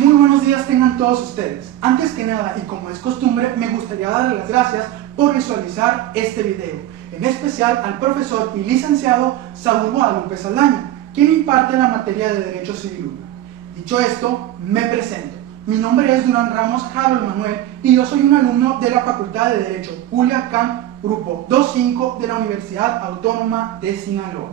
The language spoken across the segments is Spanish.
Muy buenos días tengan todos ustedes. Antes que nada, y como es costumbre, me gustaría darles las gracias por visualizar este video, en especial al profesor y licenciado Saúl Guadalupe Saldaña, quien imparte la materia de Derecho Civil 1. Dicho esto, me presento. Mi nombre es Durán Ramos Harold Manuel y yo soy un alumno de la Facultad de Derecho Culiacán, Grupo 2.5 de la Universidad Autónoma de Sinaloa.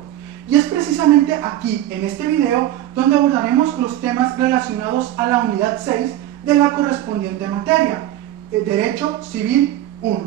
Y es precisamente aquí, en este video, donde abordaremos los temas relacionados a la unidad 6 de la correspondiente materia, Derecho Civil 1.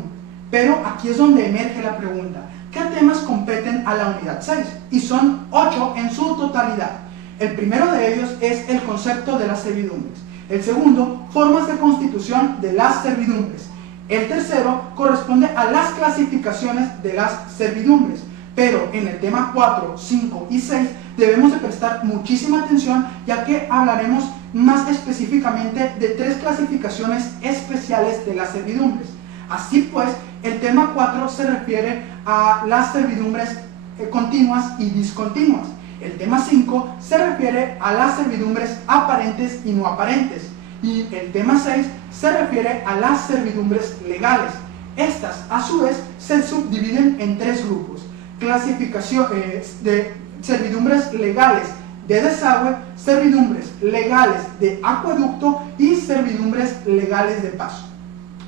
Pero aquí es donde emerge la pregunta, ¿qué temas competen a la unidad 6? Y son 8 en su totalidad. El primero de ellos es el concepto de las servidumbres. El segundo, formas de constitución de las servidumbres. El tercero corresponde a las clasificaciones de las servidumbres. Pero en el tema 4, 5 y 6 debemos de prestar muchísima atención, ya que hablaremos más específicamente de 3 clasificaciones especiales de las servidumbres. Así pues, el tema 4 se refiere a las servidumbres continuas y discontinuas. El tema 5 se refiere a las servidumbres aparentes y no aparentes. Y el tema 6 se refiere a las servidumbres legales. Estas, a su vez, se subdividen en 3 grupos. Clasificaciones de servidumbres legales de desagüe, servidumbres legales de acueducto y servidumbres legales de paso.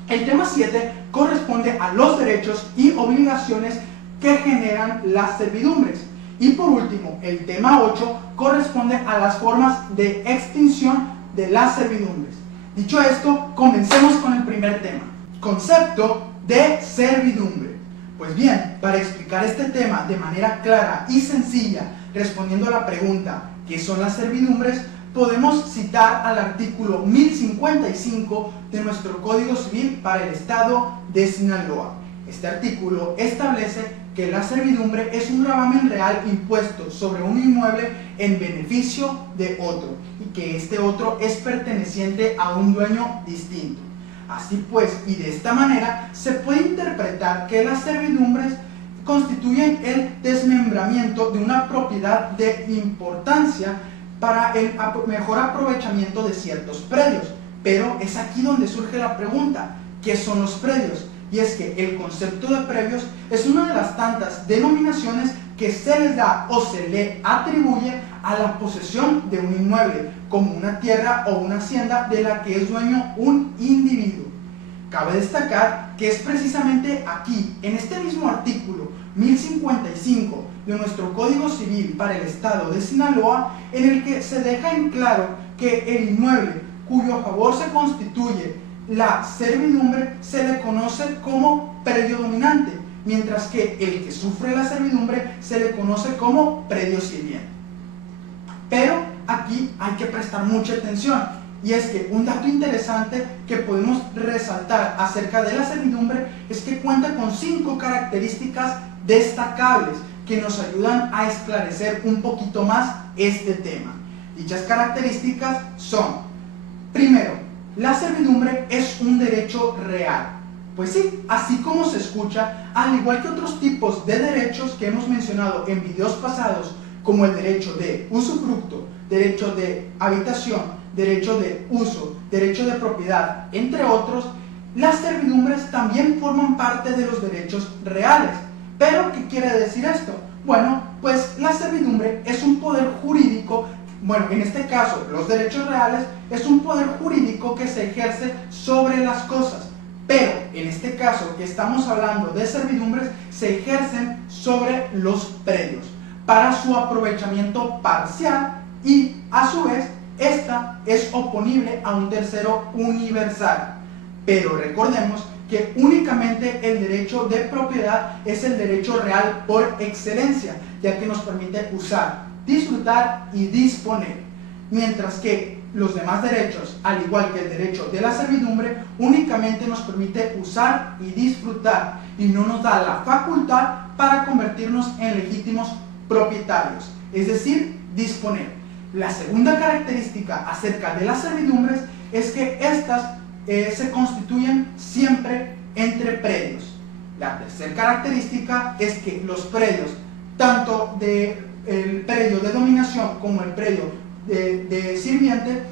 El tema 7 corresponde a los derechos y obligaciones que generan las servidumbres. Y por último, el tema 8 corresponde a las formas de extinción de las servidumbres. Dicho esto, comencemos con el primer tema, concepto de servidumbre. Pues bien, para explicar este tema de manera clara y sencilla, respondiendo a la pregunta ¿qué son las servidumbres?, podemos citar al artículo 1055 de nuestro Código Civil para el Estado de Sinaloa. Este artículo establece que la servidumbre es un gravamen real impuesto sobre un inmueble en beneficio de otro y que este otro es perteneciente a un dueño distinto. Así pues, y de esta manera, se puede interpretar que las servidumbres constituyen el desmembramiento de una propiedad de importancia para el mejor aprovechamiento de ciertos predios. Pero es aquí donde surge la pregunta, ¿qué son los predios? Y es que el concepto de predios es una de las tantas denominaciones que se les da o se le atribuye a la posesión de un inmueble, como una tierra o una hacienda de la que es dueño un individuo. Cabe destacar que es precisamente aquí, en este mismo artículo 1055 de nuestro Código Civil para el Estado de Sinaloa, en el que se deja en claro que el inmueble cuyo favor se constituye la servidumbre se le conoce como predio dominante, mientras que el que sufre la servidumbre se le conoce como predio sirviente. Pero aquí hay que prestar mucha atención, y es que un dato interesante que podemos resaltar acerca de la servidumbre es que cuenta con 5 características destacables que nos ayudan a esclarecer un poquito más este tema. Dichas características son: primero, la servidumbre es un derecho real. Pues sí, así como se escucha, al igual que otros tipos de derechos que hemos mencionado en videos pasados, como el derecho de usufructo, derecho de habitación, derecho de uso, derecho de propiedad, entre otros, las servidumbres también forman parte de los derechos reales. ¿Pero qué quiere decir esto? Bueno, pues la servidumbre es un poder jurídico. Bueno, en este caso, los derechos reales es un poder jurídico que se ejerce sobre las cosas, pero en este caso que estamos hablando de servidumbres, se ejercen sobre los predios para su aprovechamiento parcial y, a su vez, esta es oponible a un tercero universal. Pero recordemos que únicamente el derecho de propiedad es el derecho real por excelencia, ya que nos permite usar, disfrutar y disponer, mientras que los demás derechos, al igual que el derecho de la servidumbre, únicamente nos permite usar y disfrutar y no nos da la facultad para convertirnos en legítimos propietarios, es decir, disponer. La segunda característica acerca de las servidumbres es que estas se constituyen siempre entre predios. La tercera característica es que los predios, tanto el predio de dominación como el predio de sirviente,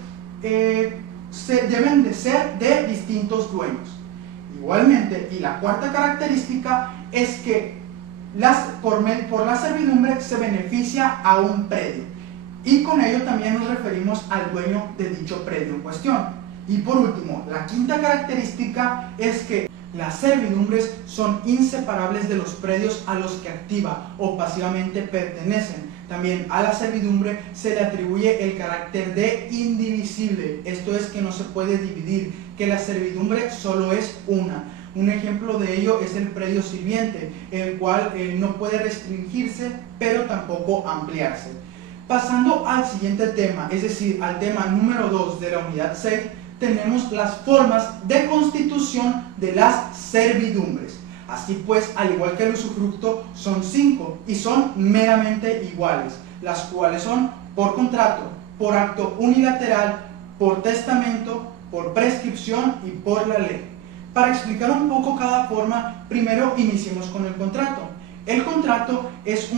deben de ser de distintos dueños. Igualmente, y la cuarta característica es que por la servidumbre se beneficia a un predio, y con ello también nos referimos al dueño de dicho predio en cuestión. Y por último, la quinta característica es que las servidumbres son inseparables de los predios a los que activa o pasivamente pertenecen. También a la servidumbre se le atribuye el carácter de indivisible, esto es que no se puede dividir, que la servidumbre solo es una. Un ejemplo de ello es el predio sirviente, el cual no puede restringirse, pero tampoco ampliarse. Pasando al siguiente tema, es decir, al tema número 2 de la unidad 6, tenemos las formas de constitución de las servidumbres. Así pues, al igual que el usufructo, son 5 y son meramente iguales, las cuales son por contrato, por acto unilateral, por testamento, por prescripción y por la ley. Para explicar un poco cada forma, primero iniciemos con el contrato. El contrato es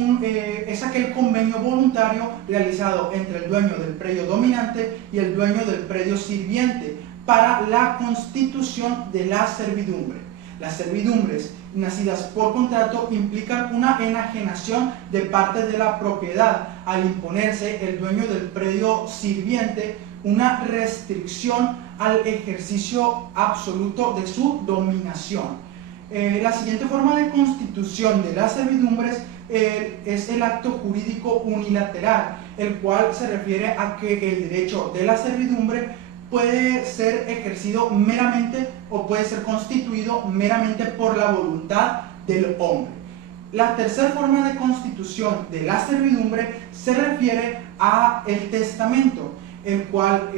aquel convenio voluntario realizado entre el dueño del predio dominante y el dueño del predio sirviente para la constitución de la servidumbre. Las servidumbres nacidas por contrato implican una enajenación de parte de la propiedad al imponerse el dueño del predio sirviente una restricción al ejercicio absoluto de su dominación. La siguiente forma de constitución de las servidumbres es el acto jurídico unilateral, el cual se refiere a que el derecho de la servidumbre puede ser ejercido meramente o puede ser constituido meramente por la voluntad del hombre. La tercera forma de constitución de la servidumbre se refiere a el testamento, el cual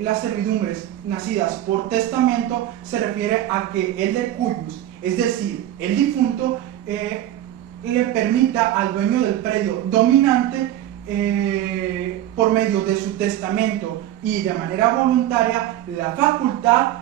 las servidumbres nacidas por testamento se refiere a que el de cuyos, es decir, el difunto, le permita al dueño del predio dominante, por medio de su testamento y de manera voluntaria, la facultad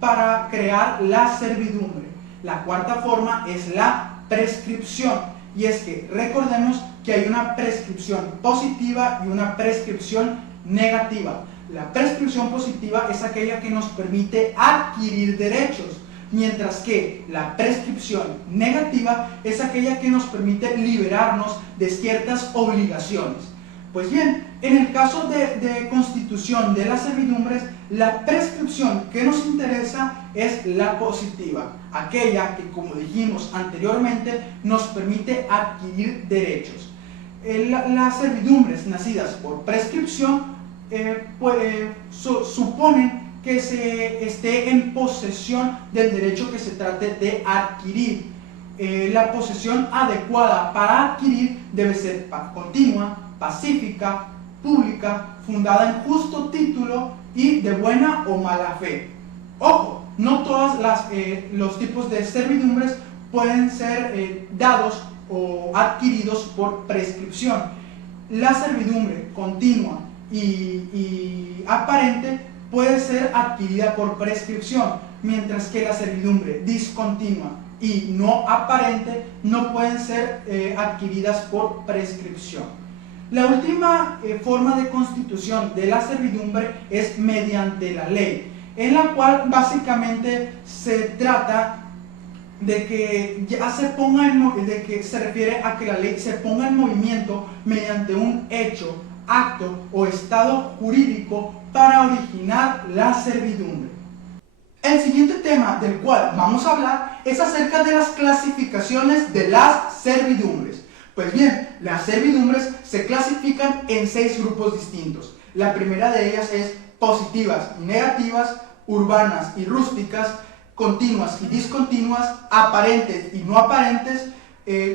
para crear la servidumbre. La cuarta forma es la prescripción, y es que recordemos que hay una prescripción positiva y una prescripción negativa. La prescripción positiva es aquella que nos permite adquirir derechos, mientras que la prescripción negativa es aquella que nos permite liberarnos de ciertas obligaciones. Pues bien, en el caso de constitución de las servidumbres, la prescripción que nos interesa es la positiva, aquella que, como dijimos anteriormente, nos permite adquirir derechos. Las servidumbres nacidas por prescripción suponen que se esté en posesión del derecho que se trate de adquirir. La posesión adecuada para adquirir debe ser continua, pacífica, pública, fundada en justo título y de buena o mala fe. Ojo, no todos los tipos de servidumbres pueden ser dados o adquiridos por prescripción. La servidumbre continua y aparente puede ser adquirida por prescripción, mientras que la servidumbre discontinua y no aparente no pueden ser adquiridas por prescripción. La última forma de constitución de la servidumbre es mediante la ley, en la cual básicamente se trata de que se refiere a que la ley se ponga en movimiento mediante un hecho, acto o estado jurídico para originar la servidumbre. El siguiente tema del cual vamos a hablar es acerca de las clasificaciones de las servidumbres. Pues bien, las servidumbres se clasifican en 6 grupos distintos. La primera de ellas es positivas y negativas, urbanas y rústicas, continuas y discontinuas, aparentes y no aparentes,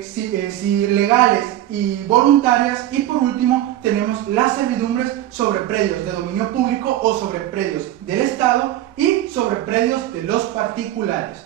si legales y voluntarias, y por último tenemos las servidumbres sobre predios de dominio público o sobre predios del Estado y sobre predios de los particulares.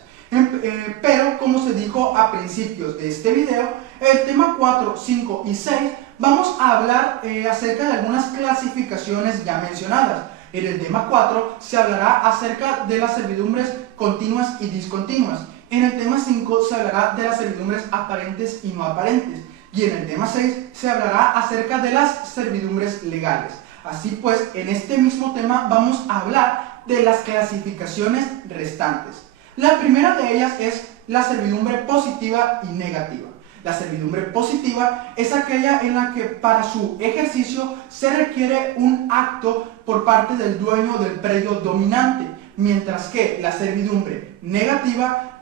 Pero como se dijo a principios de este video, el tema 4, 5 y 6 vamos a hablar acerca de algunas clasificaciones ya mencionadas. En el tema 4 se hablará acerca de las servidumbres continuas y discontinuas. En el tema 5 se hablará de las servidumbres aparentes y no aparentes. Y en el tema 6 se hablará acerca de las servidumbres legales. Así pues, en este mismo tema vamos a hablar de las clasificaciones restantes. La primera de ellas es la servidumbre positiva y negativa. La servidumbre positiva es aquella en la que para su ejercicio se requiere un acto por parte del dueño del predio dominante, mientras que la servidumbre negativa,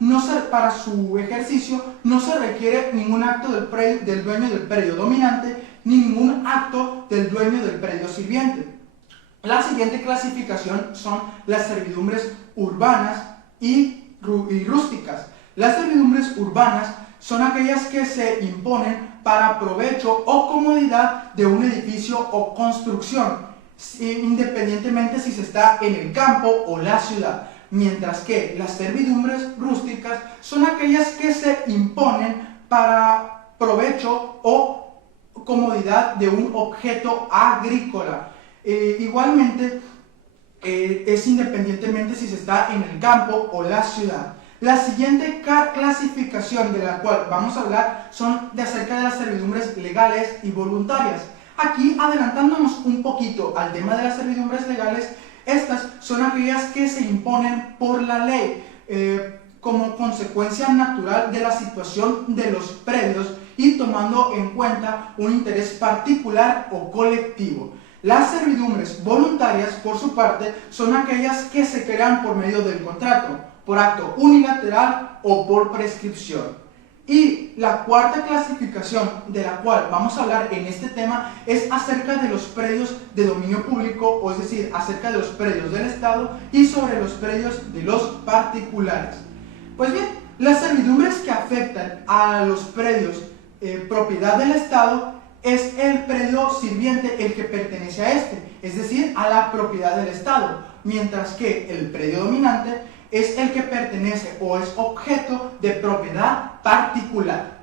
para su ejercicio no se requiere ningún acto del dueño del predio dominante ni ningún acto del dueño del predio sirviente. La siguiente clasificación son las servidumbres urbanas y rústicas. Las servidumbres urbanas son aquellas que se imponen para provecho o comodidad de un edificio o construcción, independientemente si se está en el campo o la ciudad, mientras que las servidumbres rústicas son aquellas que se imponen para provecho o comodidad de un objeto agrícola. Igualmente, es independientemente si se está en el campo o la ciudad. La siguiente clasificación de la cual vamos a hablar son acerca de las servidumbres legales y voluntarias. Aquí, adelantándonos un poquito al tema de las servidumbres legales, estas son aquellas que se imponen por la ley como consecuencia natural de la situación de los predios y tomando en cuenta un interés particular o colectivo. Las servidumbres voluntarias, por su parte, son aquellas que se crean por medio del contrato, por acto unilateral o por prescripción. Y la cuarta clasificación de la cual vamos a hablar en este tema es acerca de los predios de dominio público, o es decir, acerca de los predios del Estado y sobre los predios de los particulares. Pues bien, las servidumbres que afectan a los predios propiedad del Estado es el predio sirviente el que pertenece a este, es decir, a la propiedad del Estado, mientras que el predio dominante es el que pertenece o es objeto de propiedad particular.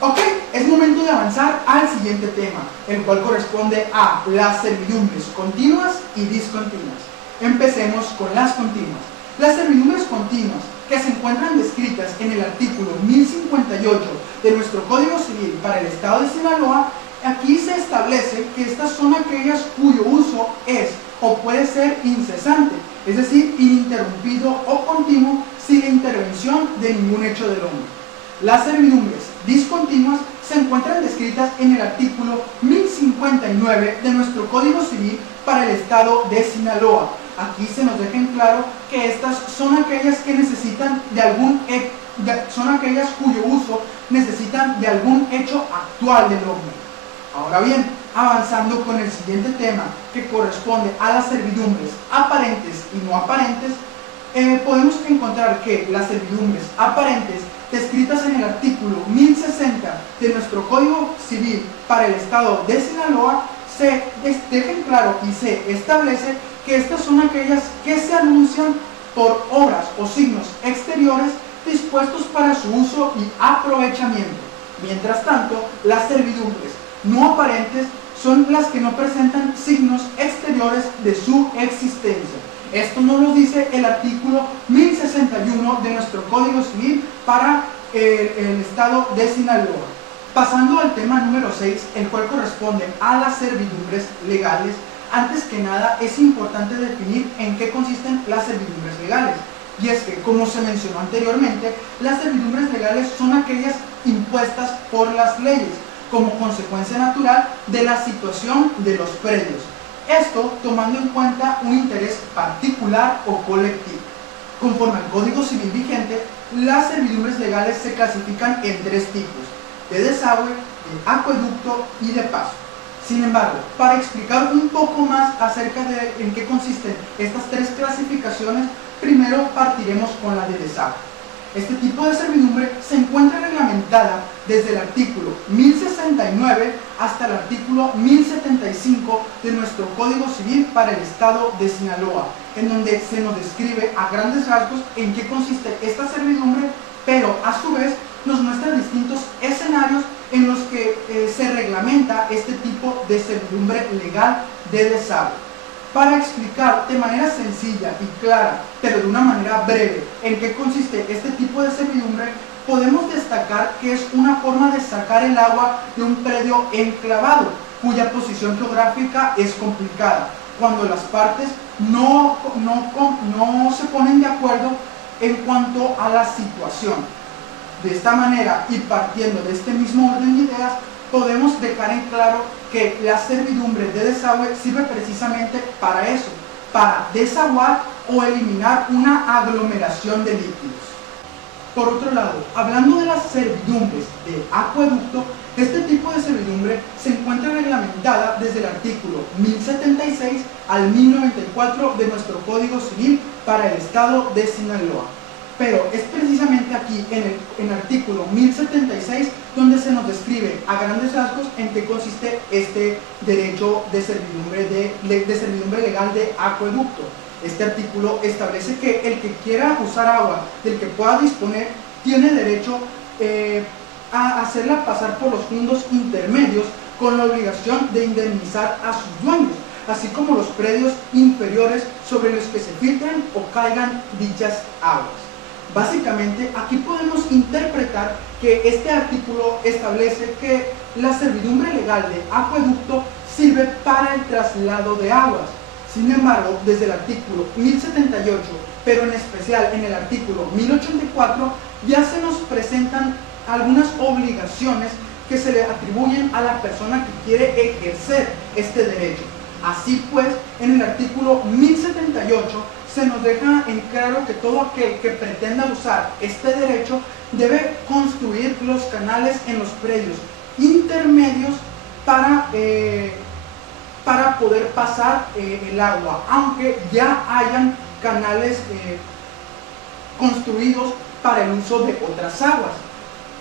Ok, es momento de avanzar al siguiente tema, el cual corresponde a las servidumbres continuas y discontinuas. Empecemos con las continuas. Las servidumbres continuas, que se encuentran descritas en el artículo 1058 de nuestro Código Civil para el Estado de Sinaloa, aquí se establece que estas son aquellas cuyo uso es o puede ser incesante, es decir, ininterrumpido o continuo sin la intervención de ningún hecho del hombre. Las servidumbres discontinuas se encuentran descritas en el artículo 1059 de nuestro Código Civil para el Estado de Sinaloa. Aquí se nos deja en claro que estas son aquellas que necesitan son aquellas cuyo uso necesitan de algún hecho actual del hombre. Ahora bien, avanzando con el siguiente tema, que corresponde a las servidumbres aparentes y no aparentes, podemos encontrar que las servidumbres aparentes descritas en el artículo 1060 de nuestro Código Civil para el Estado de Sinaloa se deja en claro y se establece que estas son aquellas que se anuncian por obras o signos exteriores dispuestos para su uso y aprovechamiento. Mientras tanto, las servidumbres no aparentes son las que no presentan signos exteriores de su existencia. Esto nos lo dice el artículo 1061 de nuestro Código Civil para el Estado de Sinaloa. Pasando al tema número 6, el cual corresponde a las servidumbres legales, antes que nada es importante definir en qué consisten las servidumbres legales. Y es que, como se mencionó anteriormente, las servidumbres legales son aquellas impuestas por las leyes, como consecuencia natural de la situación de los predios. Esto tomando en cuenta un interés particular o colectivo. Conforme al Código Civil vigente, las servidumbres legales se clasifican en tres tipos: de desagüe, de acueducto y de paso. Sin embargo, para explicar un poco más acerca de en qué consisten estas tres clasificaciones, primero partiremos con la de desagüe. Este tipo de servidumbre se encuentra reglamentada desde el artículo 1069 hasta el artículo 1075 de nuestro Código Civil para el Estado de Sinaloa, en donde se nos describe a grandes rasgos en qué consiste esta servidumbre, pero a su vez nos muestra distintos escenarios en los que se reglamenta este tipo de servidumbre legal de desagüe. Para explicar de manera sencilla y clara, pero de una manera breve, en qué consiste este tipo de servidumbre, podemos destacar que es una forma de sacar el agua de un predio enclavado, cuya posición geográfica es complicada, cuando las partes no se ponen de acuerdo en cuanto a la situación. De esta manera, y partiendo de este mismo orden de ideas, podemos dejar en claro que la servidumbre de desagüe sirve precisamente para eso, para desaguar o eliminar una aglomeración de líquidos. Por otro lado, hablando de las servidumbres de acueducto, este tipo de servidumbre se encuentra reglamentada desde el artículo 1076 al 1094 de nuestro Código Civil para el Estado de Sinaloa. Pero es precisamente aquí, en el artículo 1076, donde se nos describe a grandes rasgos en qué consiste este derecho de servidumbre legal de acueducto. Este artículo establece que el que quiera usar agua del que pueda disponer tiene derecho a hacerla pasar por los fondos intermedios con la obligación de indemnizar a sus dueños, así como los predios inferiores sobre los que se filtran o caigan dichas aguas. Básicamente, aquí podemos interpretar que este artículo establece que la servidumbre legal de acueducto sirve para el traslado de aguas. Sin embargo, desde el artículo 1078, pero en especial en el artículo 1084, ya se nos presentan algunas obligaciones que se le atribuyen a la persona que quiere ejercer este derecho. Así pues, en el artículo 1078 se nos deja en claro que todo aquel que pretenda usar este derecho debe construir los canales en los predios intermedios para poder pasar el agua, aunque ya hayan canales construidos para el uso de otras aguas.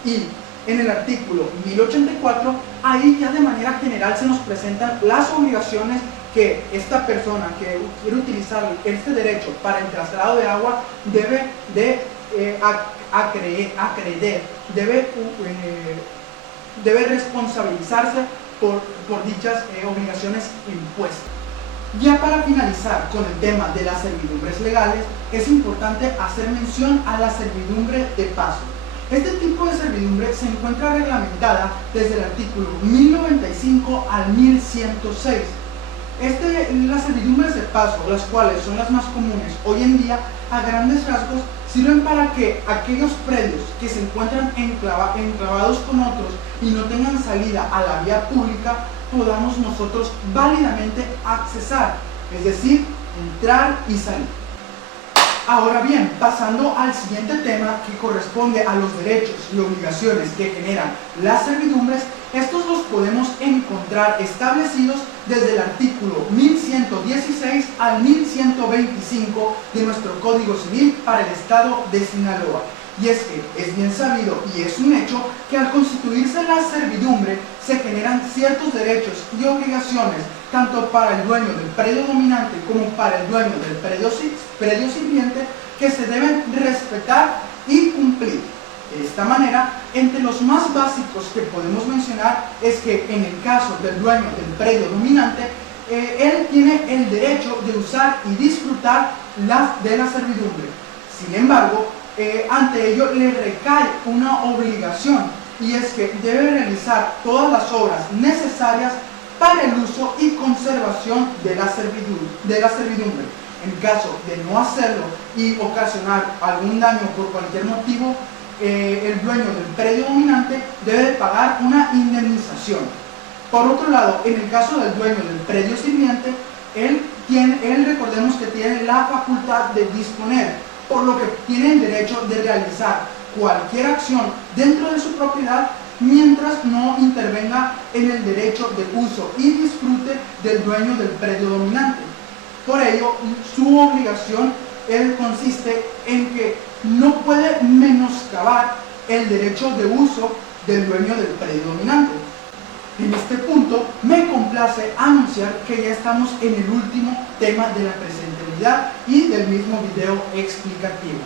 Y en el artículo 1084, ahí ya de manera general se nos presentan las obligaciones que esta persona que quiere utilizar este derecho para el traslado de agua debe de debe responsabilizarse por dichas obligaciones impuestas. Ya para finalizar con el tema de las servidumbres legales, es importante hacer mención a la servidumbre de paso. Este tipo de servidumbre se encuentra reglamentada desde el artículo 1095 al 1106. Las servidumbres de paso, las cuales son las más comunes hoy en día, a grandes rasgos sirven para que aquellos predios que se encuentran enclavados con otros y no tengan salida a la vía pública, podamos nosotros válidamente accesar, es decir, entrar y salir. Ahora bien, pasando al siguiente tema que corresponde a los derechos y obligaciones que generan las servidumbres, estos los podemos encontrar establecidos desde el artículo 1116 al 1125 de nuestro Código Civil para el Estado de Sinaloa. Y es que es bien sabido y es un hecho que al constituirse la servidumbre se generan ciertos derechos y obligaciones tanto para el dueño del predio dominante como para el dueño del predio sirviente que se deben respetar y cumplir. De esta manera, entre los más básicos que podemos mencionar es que en el caso del dueño del predio dominante, él tiene el derecho de usar y disfrutar de la servidumbre. Sin embargo, ante ello le recae una obligación, y es que debe realizar todas las obras necesarias para el uso y conservación de la servidumbre. En caso de no hacerlo y ocasionar algún daño por cualquier motivo, el dueño del predio dominante debe pagar una indemnización. Por otro lado, en el caso del dueño del predio sirviente, él recordemos que tiene la facultad de disponer, por lo que tiene el derecho de realizar cualquier acción dentro de su propiedad mientras no intervenga en el derecho de uso y disfrute del dueño del predio dominante. Por ello, su obligación consiste en que no puede menoscabar el derecho de uso del dueño del predio dominante. En este punto me complace anunciar que ya estamos en el último tema de la presente unidad y del mismo video explicativo.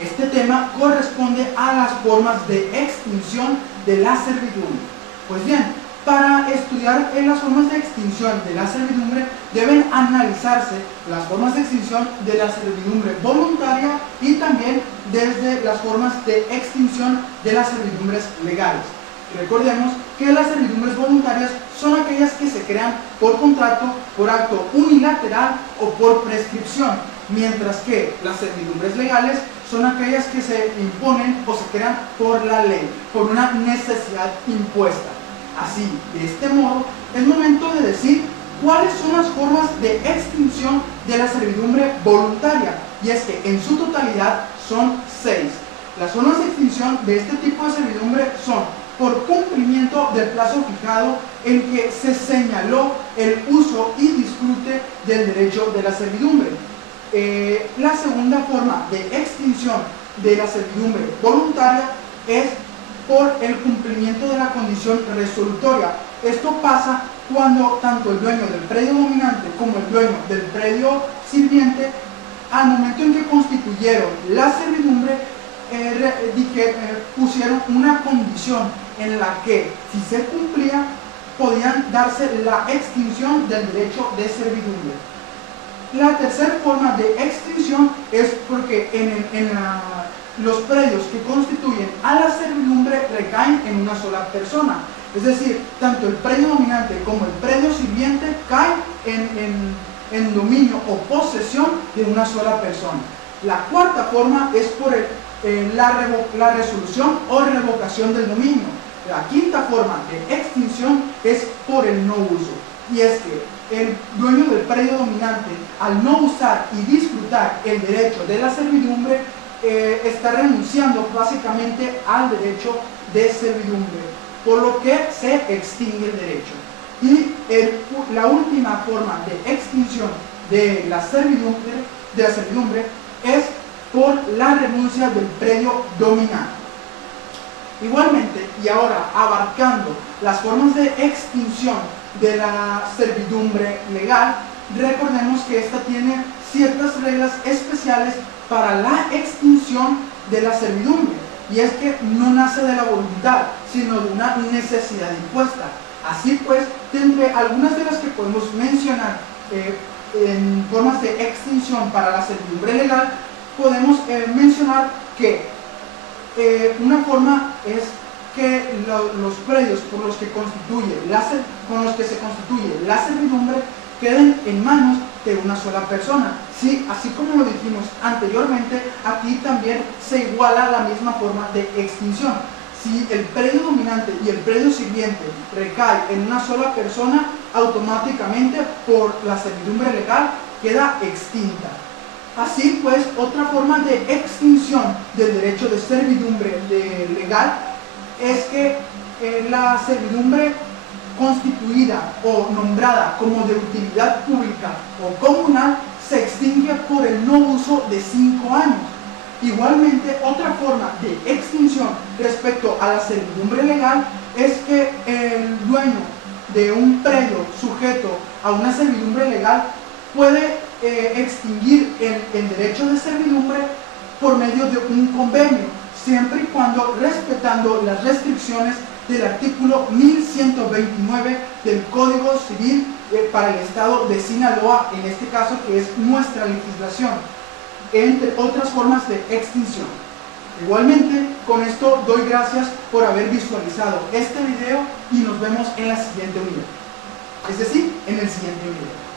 Este tema corresponde a las formas de extinción de la servidumbre. Pues bien, para estudiar las formas de extinción de la servidumbre deben analizarse las formas de extinción de la servidumbre voluntaria y también desde las formas de extinción de las servidumbres legales. Recordemos que las servidumbres voluntarias son aquellas que se crean por contrato, por acto unilateral o por prescripción, mientras que las servidumbres legales son aquellas que se imponen o se crean por la ley, por una necesidad impuesta. Así, de este modo, es momento de decir cuáles son las formas de extinción de la servidumbre voluntaria, y es que en su totalidad son 6. Las formas de extinción de este tipo de servidumbre son por cumplimiento del plazo fijado en que se señaló el uso y disfrute del derecho de la servidumbre. La segunda forma de extinción de la servidumbre voluntaria es por el cumplimiento de la condición resolutoria. Esto pasa cuando tanto el dueño del predio dominante como el dueño del predio sirviente, al momento en que constituyeron la servidumbre, pusieron una condición en la que, si se cumplía, podían darse la extinción del derecho de servidumbre. La tercera forma de extinción es porque los predios que constituyen a la servidumbre recaen en una sola persona. Es decir, tanto el predio dominante como el predio sirviente caen en dominio o posesión de una sola persona. La cuarta forma es por la resolución o revocación del dominio. La quinta forma de extinción es por el no uso. Y es que el dueño del predio dominante, al no usar y disfrutar el derecho de la servidumbre, está renunciando básicamente al derecho de servidumbre, por lo que se extingue el derecho. Y la última forma de extinción de la servidumbre es por la renuncia del predio dominante. Igualmente, y ahora abarcando las formas de extinción de la servidumbre legal, recordemos que esta tiene ciertas reglas especiales para la extinción de la servidumbre, y es que no nace de la voluntad, sino de una necesidad impuesta. Así pues, entre algunas de las que podemos mencionar en formas de extinción para la servidumbre legal, podemos mencionar que una forma es que los predios con los que se constituye la servidumbre queden en manos de una sola persona. Sí, así como lo dijimos anteriormente, aquí también se iguala la misma forma de extinción. Si el predio dominante y el predio sirviente recae en una sola persona, automáticamente por la servidumbre legal queda extinta. Así pues, otra forma de extinción del derecho de servidumbre legal es que la servidumbre constituida o nombrada como de utilidad pública o comunal se extingue por el no uso de 5 años. Igualmente, otra forma de extinción respecto a la servidumbre legal es que el dueño de un predio sujeto a una servidumbre legal puede extinguir el derecho de servidumbre por medio de un convenio, siempre y cuando respetando las restricciones del artículo 1129 del Código Civil para el Estado de Sinaloa, en este caso que es nuestra legislación, entre otras formas de extinción. Igualmente, con esto doy gracias por haber visualizado este video y nos vemos en la siguiente unidad, es decir, en el siguiente video.